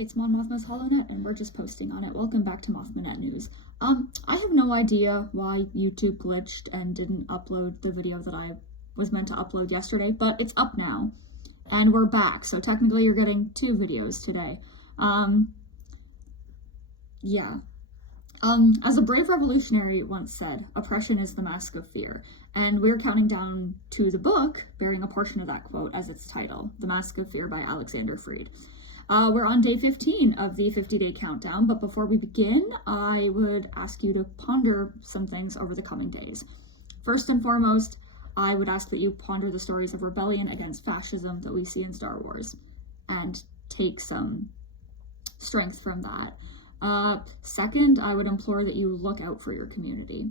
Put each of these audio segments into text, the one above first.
It's Mon Mothma's HoloNet, and we're just posting on it. Welcome back to Mothmanet News. I have no idea why YouTube glitched and didn't upload the video that I was meant to upload yesterday, but it's up now, and we're back, so technically you're getting 2 videos today. As a brave revolutionary once said, oppression is the mask of fear, and we're counting down to the book bearing a portion of that quote as its title, The Mask of Fear by Alexander Freed. We're on day 15 of the 50-day countdown, but before we begin, I would ask you to ponder some things over the coming days. First and foremost, I would ask that you ponder the stories of rebellion against fascism that we see in Star Wars, and take some strength from that. Second, I would implore that you look out for your community.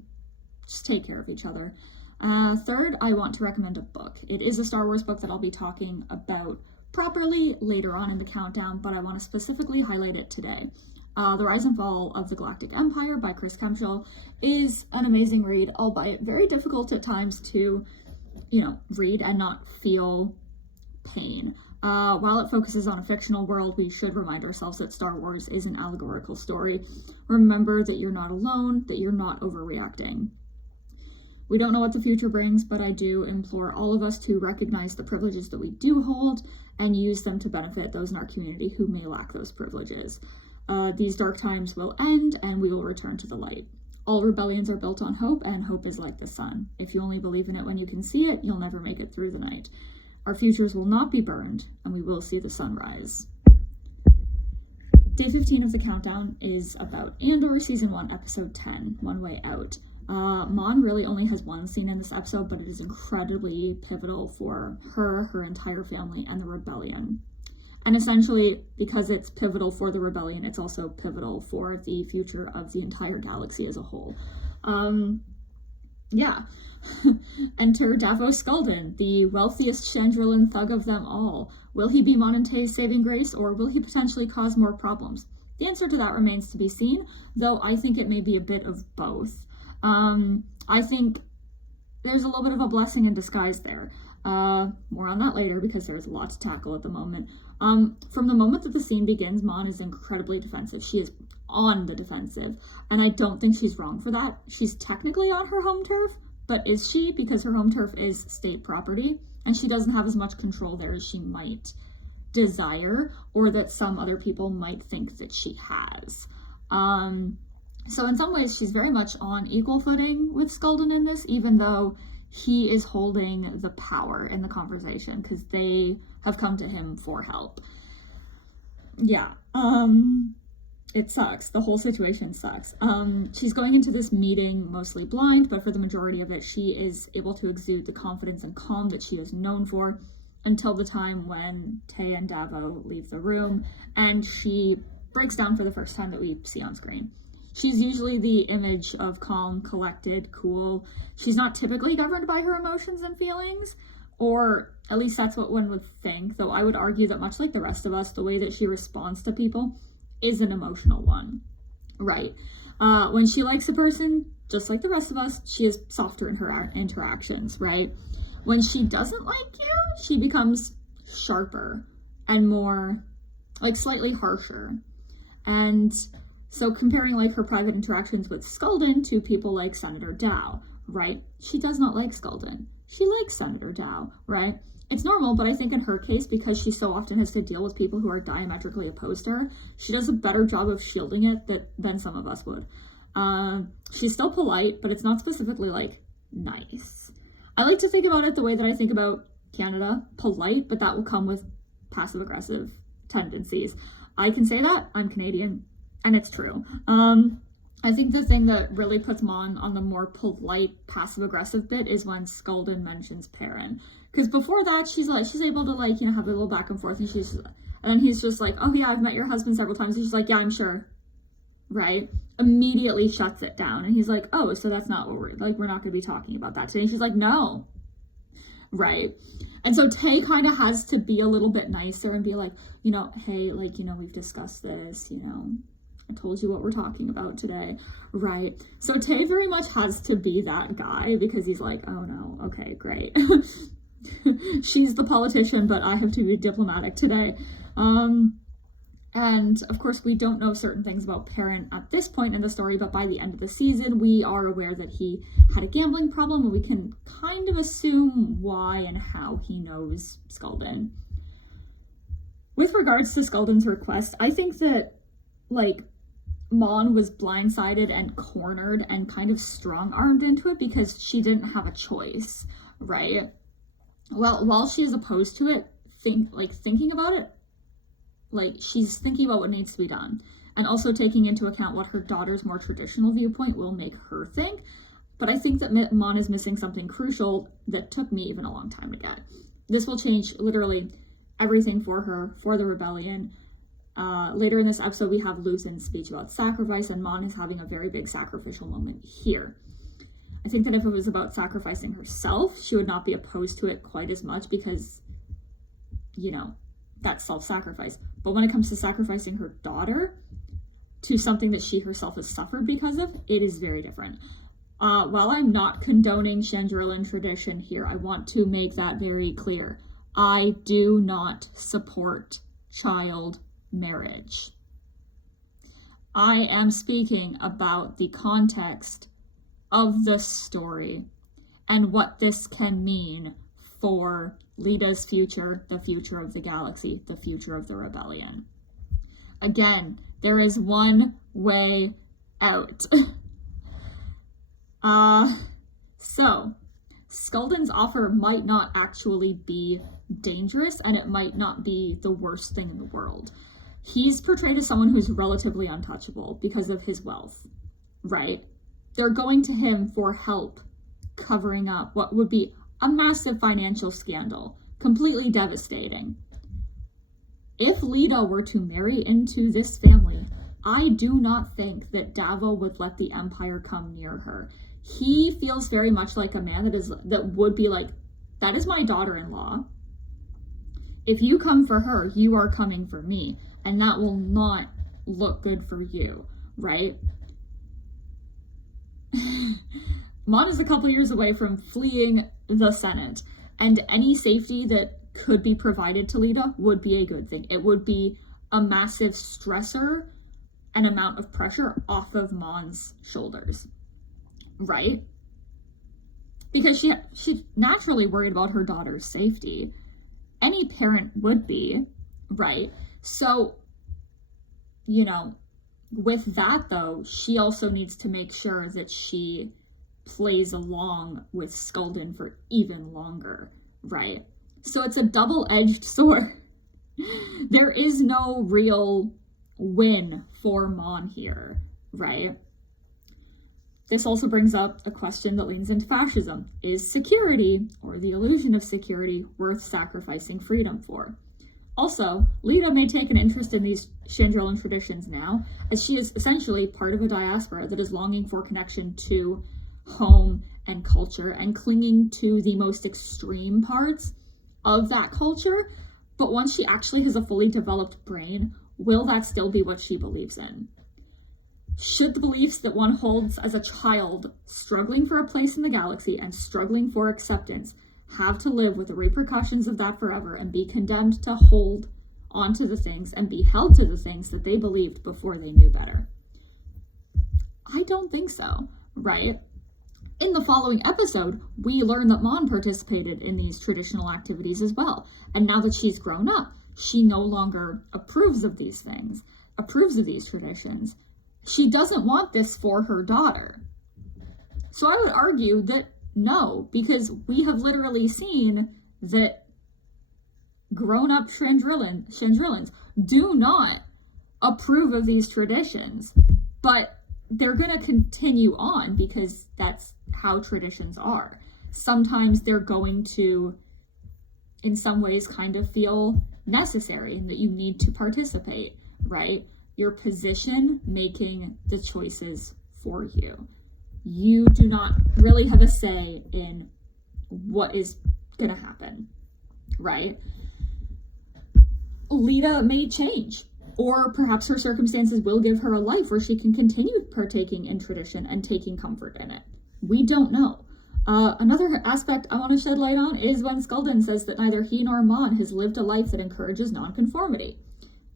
Just take care of each other. Third, I want to recommend a book. It is a Star Wars book that I'll be talking about properly later on in the countdown, but I want to specifically highlight it today. The Rise and Fall of the Galactic Empire by Chris Kemshall is an amazing read, albeit very difficult at times to, read and not feel pain. While it focuses on a fictional world, we should remind ourselves that Star Wars is an allegorical story. Remember that you're not alone, that you're not overreacting. We don't know what the future brings, but I do implore all of us to recognize the privileges that we do hold and use them to benefit those in our community who may lack those privileges. These dark times will end and we will return to the light. All rebellions are built on hope, and hope is like the sun. If you only believe in it when you can see it, you'll never make it through the night. Our futures will not be burned, and we will see the sun rise. Day 15 of the countdown is about Andor, Season 1, Episode 10, One Way Out. Mon really only has one scene in this episode, but it is incredibly pivotal for her entire family, and the rebellion. And essentially, because it's pivotal for the rebellion, it's also pivotal for the future of the entire galaxy as a whole. Enter Davos Sculdun, the wealthiest Chandrilan thug of them all. Will he be Mon and Tay's saving grace, or will he potentially cause more problems? The answer to that remains to be seen, though I think it may be a bit of both. I think there's a little bit of a blessing in disguise there. More on that later, because there's a lot to tackle at the moment. From the moment that the scene begins, Mon is incredibly defensive. She is on the defensive, and I don't think she's wrong for that. She's technically on her home turf, but is she? Because her home turf is state property, and she doesn't have as much control there as she might desire, or that some other people might think that she has. So in some ways, she's very much on equal footing with Sculdun in this, even though he is holding the power in the conversation, because they have come to him for help. It sucks. The whole situation sucks. She's going into this meeting mostly blind, but for the majority of it, she is able to exude the confidence and calm that she is known for until the time when Tay and Davo leave the room, and she breaks down for the first time that we see on screen. She's usually the image of calm, collected, cool. She's not typically governed by her emotions and feelings, or at least that's what one would think, though I would argue that much like the rest of us, the way that she responds to people is an emotional one, right? When she likes a person, just like the rest of us, she is softer in her interactions, right? When she doesn't like you, she becomes sharper and more, slightly harsher. And so comparing her private interactions with Sculdun to people like Senator Dow, right? She does not like Sculdun. She likes Senator Dow, right? It's normal, but I think in her case, because she so often has to deal with people who are diametrically opposed to her, she does a better job of shielding it than some of us would. She's still polite, but it's not specifically nice. I like to think about it the way that I think about Canada, polite, but that will come with passive aggressive tendencies. I can say that, I'm Canadian. And it's true. I think the thing that really puts Mon on the more polite, passive-aggressive bit is when Sculdun mentions Perrin. Because before that, she's able to, have a little back and forth, and then he's just like, oh yeah, I've met your husband several times, and she's like, yeah, I'm sure. Right? Immediately shuts it down, and he's like, oh, so that's not what we're not going to be talking about that today. And she's like, no. Right? And so Tay kind of has to be a little bit nicer and be like, hey, we've discussed this, I told you what we're talking about today, right? So Tay very much has to be that guy, because he's like, oh no, okay, great. She's the politician, but I have to be diplomatic today. And of course, we don't know certain things about Perrin at this point in the story, but by the end of the season, we are aware that he had a gambling problem, and we can kind of assume why and how he knows Skulldun. With regards to Skulldun's request, I think that, like, Mon was blindsided and cornered and kind of strong-armed into it because she didn't have a choice, right? Well, while she is opposed to it, thinking about it, like, she's thinking about what needs to be done, and also taking into account what her daughter's more traditional viewpoint will make her think. But I think that Mon is missing something crucial that took me even a long time to get. This will change literally everything for her, for the rebellion. Later in this episode, we have Luthen's speech about sacrifice, and Mon is having a very big sacrificial moment here. I think that if it was about sacrificing herself, she would not be opposed to it quite as much because, you know, that's self-sacrifice. But when it comes to sacrificing her daughter to something that she herself has suffered because of, it is very different. While I'm not condoning Chandrilan tradition here, I want to make that very clear. I do not support child marriage. I am speaking about the context of the story and what this can mean for Lyta's future, the future of the galaxy, the future of the rebellion. Again, there is one way out. So, Skulldun's offer might not actually be dangerous, and it might not be the worst thing in the world. He's portrayed as someone who's relatively untouchable because of his wealth, right? They're going to him for help covering up what would be a massive financial scandal, completely devastating. If Lyta were to marry into this family, I do not think that Davo would let the Empire come near her. He feels very much like a man that would be like, that is my daughter-in-law. If you come for her, you are coming for me, and that will not look good for you, right? Mon is a couple years away from fleeing the Senate, and any safety that could be provided to Lyta would be a good thing. It would be a massive stressor and amount of pressure off of Mon's shoulders, right? Because she's naturally worried about her daughter's safety. Any parent would be, right? So, you know, with that though, she also needs to make sure that she plays along with Skulldun for even longer, right? So it's a double-edged sword. There is no real win for Mon here, right? This also brings up a question that leans into fascism. Is security, or the illusion of security, worth sacrificing freedom for? Also, Lyta may take an interest in these Chandrilan traditions now, as she is essentially part of a diaspora that is longing for connection to home and culture and clinging to the most extreme parts of that culture. But once she actually has a fully developed brain, will that still be what she believes in? Should the beliefs that one holds as a child, struggling for a place in the galaxy and struggling for acceptance, have to live with the repercussions of that forever and be condemned to hold onto the things and be held to the things that they believed before they knew better? I don't think so, right? In the following episode, we learn that Mon participated in these traditional activities as well. And now that she's grown up, she no longer approves of these things, approves of these traditions. She doesn't want this for her daughter. So I would argue that no, because we have literally seen that grown-up Chandrilans do not approve of these traditions, but they're going to continue on because that's how traditions are. Sometimes they're going to, in some ways, kind of feel necessary and that you need to participate, right? Your position making the choices for you. You do not really have a say in what is going to happen, right? Lyta may change, or perhaps her circumstances will give her a life where she can continue partaking in tradition and taking comfort in it. We don't know. Another aspect I want to shed light on is when Skulldun says that neither he nor Mon has lived a life that encourages nonconformity.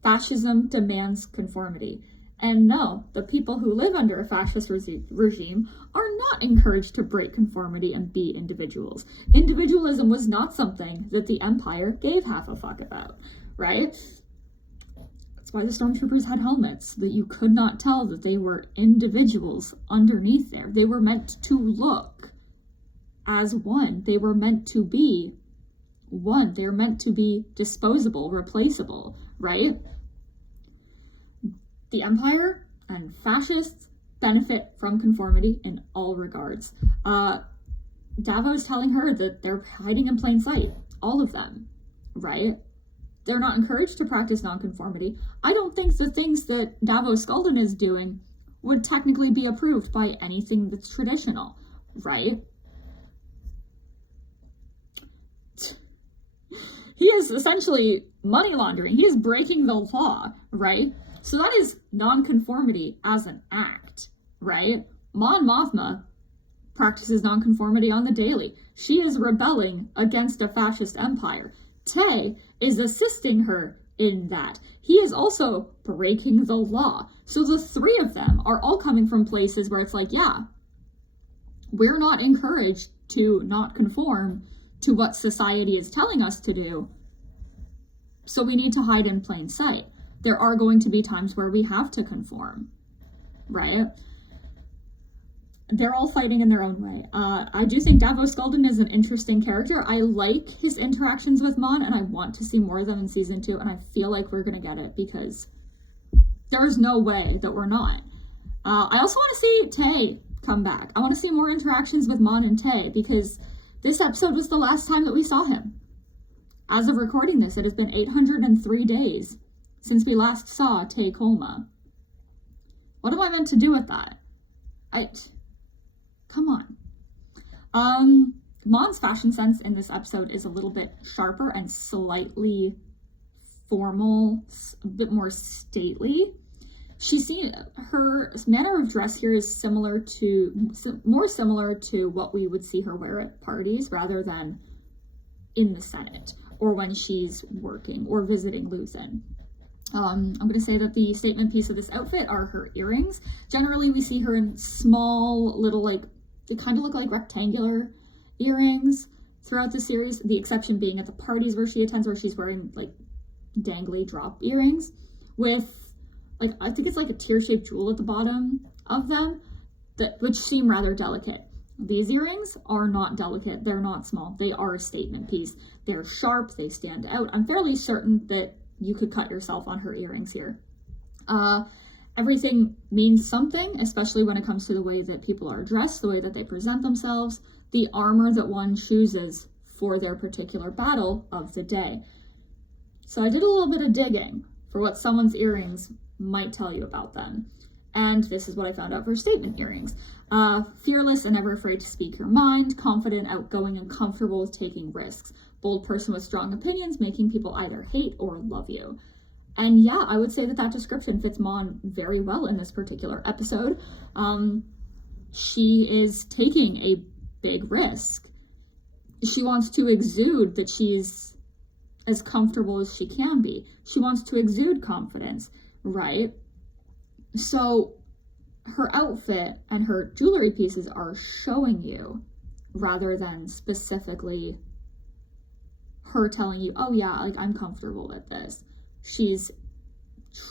Fascism demands conformity. And no, the people who live under a fascist regime are not encouraged to break conformity and be individuals. Individualism was not something that the Empire gave half a fuck about, right? That's why the stormtroopers had helmets, so that you could not tell that they were individuals underneath there. They were meant to look as one. They were meant to be one. They're meant to be disposable, replaceable, right? The Empire and fascists benefit from conformity in all regards. Davos telling her that they're hiding in plain sight, all of them, right? They're not encouraged to practice nonconformity. I don't think the things that Davos Skulden is doing would technically be approved by anything that's traditional, right? He is essentially money laundering. He is breaking the law, right? So that is nonconformity as an act, right? Mon Mothma practices nonconformity on the daily. She is rebelling against a fascist empire. Tay is assisting her in that. He is also breaking the law. So the three of them are all coming from places where it's like, yeah, we're not encouraged to not conform to what society is telling us to do. So we need to hide in plain sight. There are going to be times where we have to conform, right? They're all fighting in their own way. I do think Davos Skulden is an interesting character. I like his interactions with Mon, and I want to see more of them in season 2, and I feel like we're going to get it because there's no way that we're not. I also want to see Tay come back. I want to see more interactions with Mon and Tay because this episode was the last time that we saw him. As of recording this, it has been 803 days since we last saw Tay Kolma. What am I meant to do with that? Come on. Mon's fashion sense in this episode is a little bit sharper and slightly formal, a bit more stately. Her manner of dress here is more similar to what we would see her wear at parties rather than in the Senate or when she's working or visiting Luzin. I'm going to say that the statement piece of this outfit are her earrings. Generally, we see her in small little, they kind of look like rectangular earrings throughout the series. The exception being at the parties where she attends, where she's wearing dangly drop earrings with I think it's a tear-shaped jewel at the bottom of them, which seem rather delicate. These earrings are not delicate. They're not small. They are a statement piece. They're sharp. They stand out. I'm fairly certain that you could cut yourself on her earrings here. Everything means something, especially when it comes to the way that people are dressed, the way that they present themselves, the armor that one chooses for their particular battle of the day. So I did a little bit of digging for what someone's earrings might tell you about them. And this is what I found out for statement earrings. Fearless and never afraid to speak your mind, confident, outgoing, and comfortable with taking risks. Bold person with strong opinions, making people either hate or love you. And yeah, I would say that description fits Mon very well in this particular episode. She is taking a big risk. She wants to exude that she's as comfortable as she can be. She wants to exude confidence, right? So her outfit and her jewelry pieces are showing you rather than specifically her telling you, oh yeah, I'm comfortable with this. She's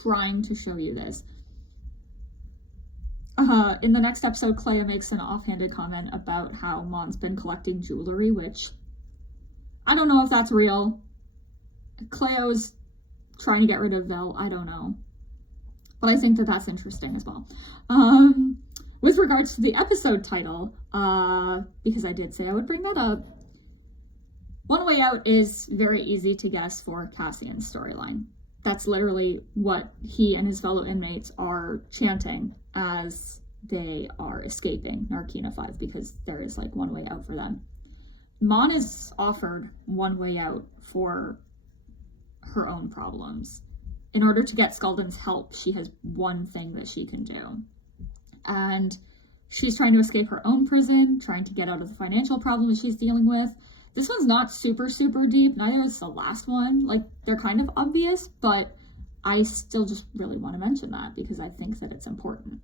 trying to show you this. In the next episode, Clea makes an offhanded comment about how Mon's been collecting jewelry, which I don't know if that's real. Cleo's trying to get rid of Vel. I don't know. But I think that that's interesting as well. With regards to the episode title, because I did say I would bring that up, One Way Out is very easy to guess for Cassian's storyline. That's literally what he and his fellow inmates are chanting as they are escaping Narkina 5, because there is one way out for them. Mon is offered one way out for her own problems. In order to get Skulden's help, she has one thing that she can do. And she's trying to escape her own prison, trying to get out of the financial problem that she's dealing with. This one's not super, super deep. Neither is the last one. They're kind of obvious, but I still just really want to mention that because I think that it's important.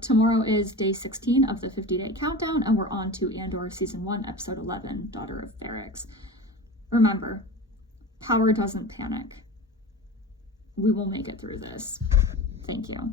Tomorrow is day 16 of the 50-day countdown, and we're on to Andor Season 1, Episode 11, Daughter of Ferrix. Remember, power doesn't panic. We will make it through this. Thank you.